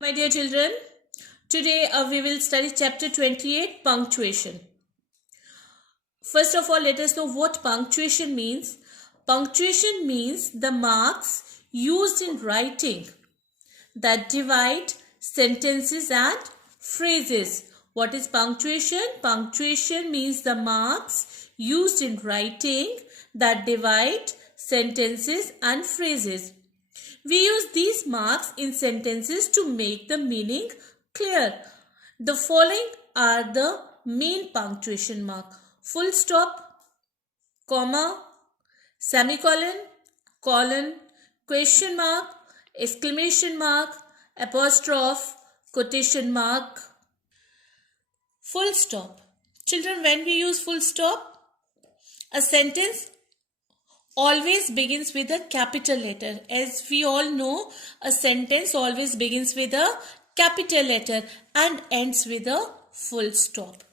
My dear children, today we will study chapter 28, punctuation. First of all, let us know what punctuation means. Punctuation means the marks used in writing that divide sentences and phrases. What is punctuation? Punctuation means the marks used in writing that divide sentences and phrases. We use these marks in sentences to make the meaning clear. The following are the main punctuation mark: full stop, comma, semicolon, colon, question mark, exclamation mark, apostrophe, quotation mark. Full stop. Children, when we use full stop, a sentence always begins with a capital letter. As we all know, a sentence always begins with a capital letter and ends with a full stop.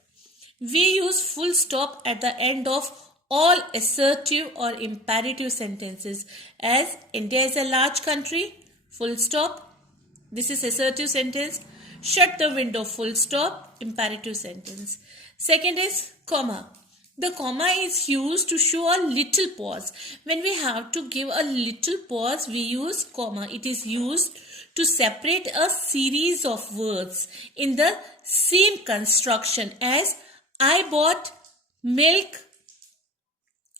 We use full stop at the end of all assertive or imperative sentences. As India is a large country, full stop. This is assertive sentence. Shut the window, full stop, imperative sentence. Second is comma. The comma is used to show a little pause. When we have to give a little pause, we use comma. It is used to separate a series of words in the same construction. As I bought milk,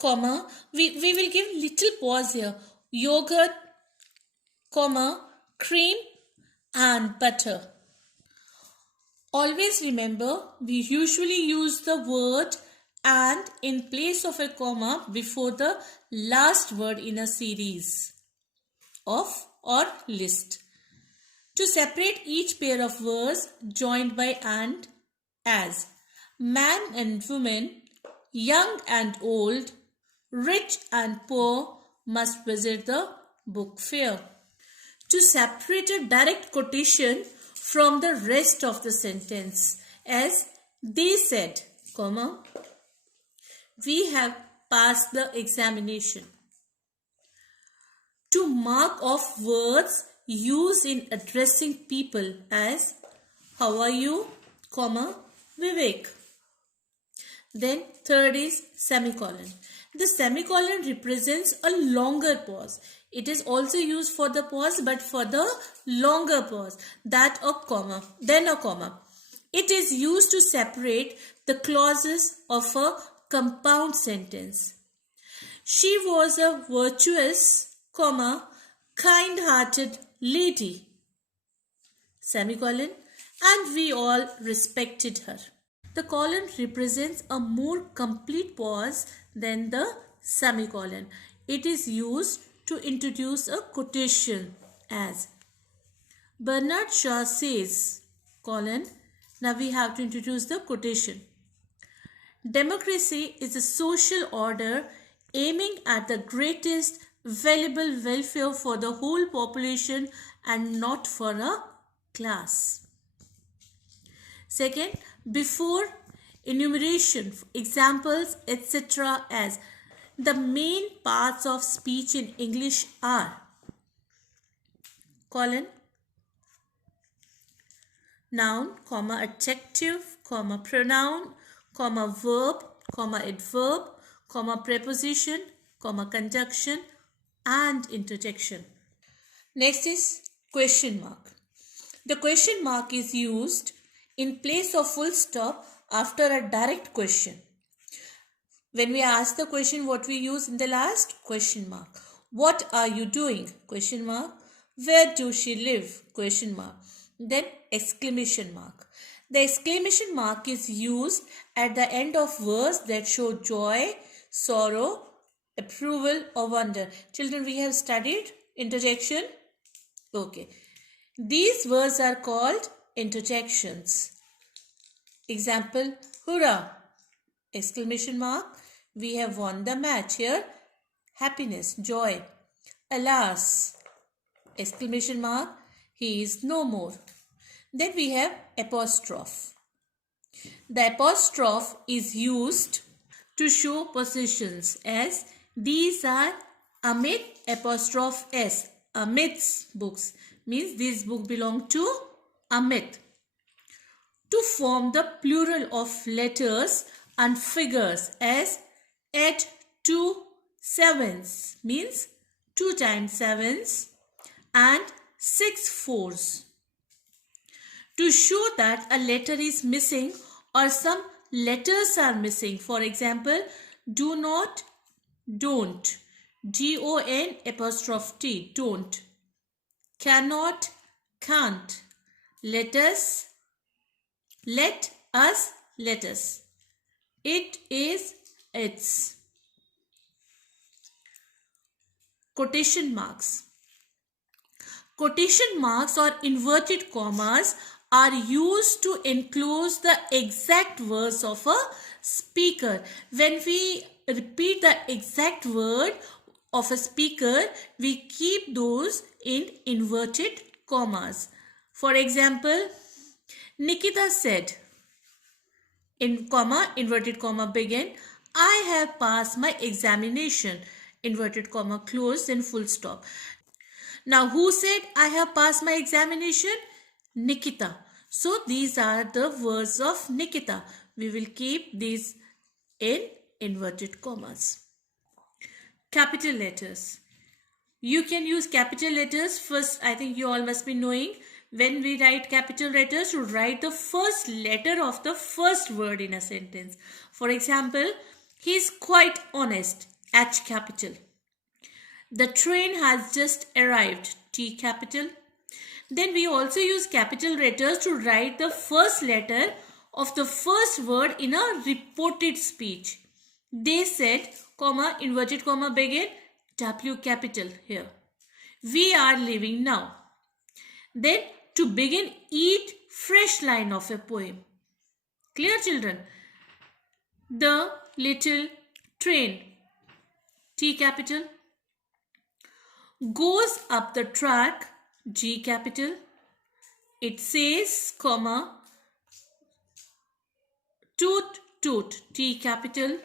comma, we will give little pause here. Yogurt, comma, cream and butter. Always remember, we usually use the word and in place of a comma before the last word in a series of or list. To separate each pair of words joined by and, as man and woman, young and old, rich and poor must visit the book fair. To separate a direct quotation from the rest of the sentence, as they said, comma, we have passed the examination. To mark off words used in addressing people, as how are you, comma, Vivek. Then third is semicolon. The semicolon represents a longer pause. It is also used for the pause, but for the longer pause, that a comma, then a comma. It is used to separate the clauses of a compound sentence. She was a virtuous, comma, kind-hearted lady, semicolon, and we all respected her. The colon represents a more complete pause than the semicolon. It is used to introduce a quotation, as Bernard Shaw says, colon. Now we have to introduce the quotation. Democracy is a social order aiming at the greatest valuable welfare for the whole population and not for a class. Second, before enumeration, examples, etc. as the main parts of speech in English are, colon, noun, comma, adjective, comma, pronoun, comma, verb, comma, adverb, comma, preposition, comma, conjunction and interjection. Next is question mark. The question mark is used in place of full stop after a direct question. When we ask the question, what we use in the last? Question mark. What are you doing? Question mark. Where do she live? Question mark. Then exclamation mark. The exclamation mark is used at the end of words that show joy, sorrow, approval or wonder. Children, we have studied interjection. Okay. These words are called interjections. Example, hurrah, exclamation mark. We have won the match here. Happiness, joy. Alas, exclamation mark. He is no more. Then we have apostrophe. The apostrophe is used to show possessions, as these are Amit apostrophe S. Amit's books. Means these books belong to Amit. To form the plural of letters and figures as 8 2 sevens means 2 times sevens and 6 fours. To show that a letter is missing or some letters are missing. For example, do not, don't. D-O-N apostrophe T, don't. Cannot, can't. Let us, let us, let us. It is, it's. Quotation marks. Quotation marks or inverted commas are used to enclose the exact words of a speaker. When we repeat the exact word of a speaker, we keep those in inverted commas. For example, Nikita said, in comma, inverted comma begin, I have passed my examination, inverted comma close, then full stop. Now, who said I have passed my examination? Nikita. So, these are the words of Nikita. We will keep these in inverted commas. Capital letters. You can use capital letters. First, I think you all must be knowing, when we write capital letters, to write the first letter of the first word in a sentence. For example, he is quite honest, H capital. The train has just arrived, T capital. Then we also use capital letters to write the first letter of the first word in a reported speech. They said, comma, inverted comma begin, W capital here. We are leaving now. Then to begin each fresh line of a poem. Clear, children? The little train, T capital, goes up the track, G capital. It says, comma, toot toot, T capital,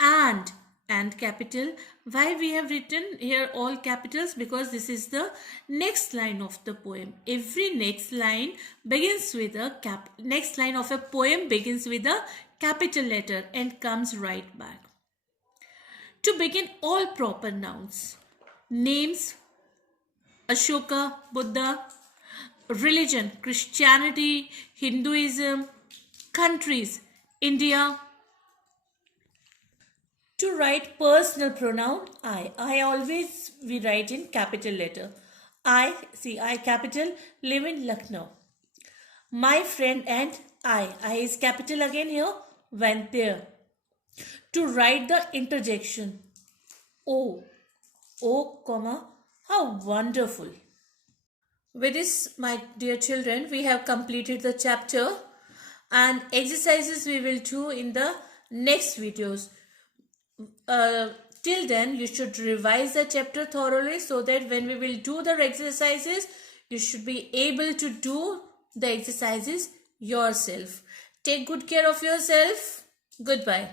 and capital. Why we have written here all capitals? Because this is the next line of the poem. Every next line begins with a next line of a poem begins with a capital letter and comes right back. To begin all proper nouns. Names, Ashoka, Buddha. Religion, Christianity, Hinduism. Countries, India. To write personal pronoun, I always we write in capital letter. I capital, live in Lucknow. My friend and I is capital again here, went there. To write the interjection, O, comma, how wonderful. With this, my dear children, we have completed the chapter, and exercises we will do in the next videos. Till then, you should revise the chapter thoroughly so that when we will do the exercises, you should be able to do the exercises yourself. Take good care of yourself. Goodbye.